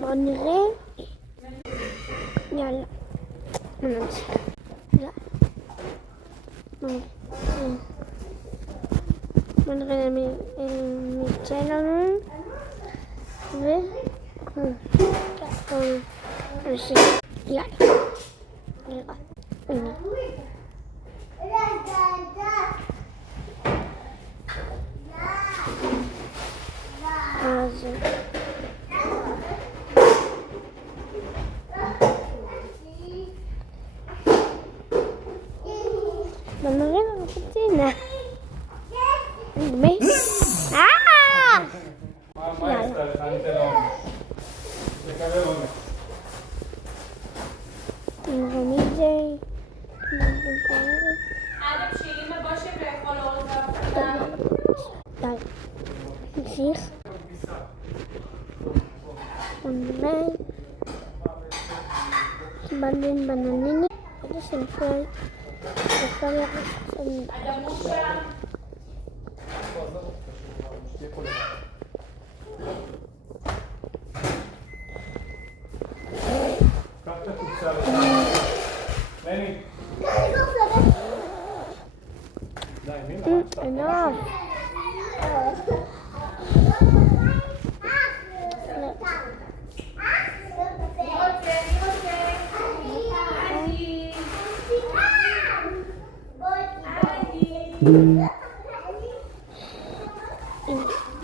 בואו נראה. יאללה. נמשיך. בואו נראה מי יצא לנו. נמשיך. יאללה. נראה. הנה. אז בנראה רצינה מי? נמשיך ונראה בנניני איזה שנפל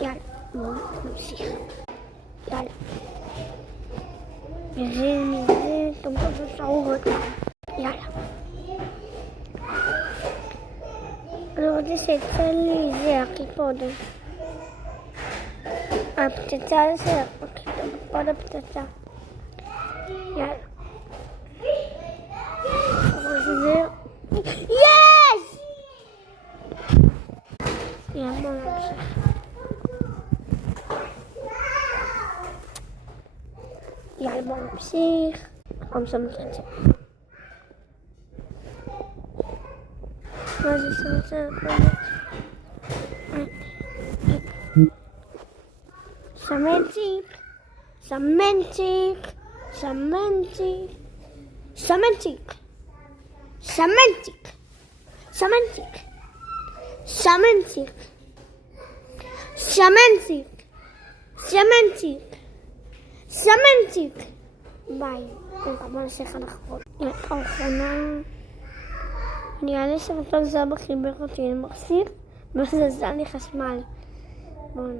יאללה, בואו נמשיך. יאללה. מזה, תמכו בשעורות. יאללה. אני רוצה שיצא לי זה הכי קודם. הפצצה זה, עוד הפצצה. יאללה. זה... יש! יאללה, בואו נמשיך. יאללה, בואו נמשיך. בואו שמת את זה. מה זה שמת את זה? סמנטיק. סמנטיק. סמנטיק. סמנטיק. סמנטיק. סמנטיק. סמנטיק. סמנטיק. סמנטיק. סמנטיק. ביי. בואו נעשה אחד אחרון. האחרונה. נראה לי שבטוח זה לא חיבר אותי למחסיר. וזה עשה לי חשמל. בואו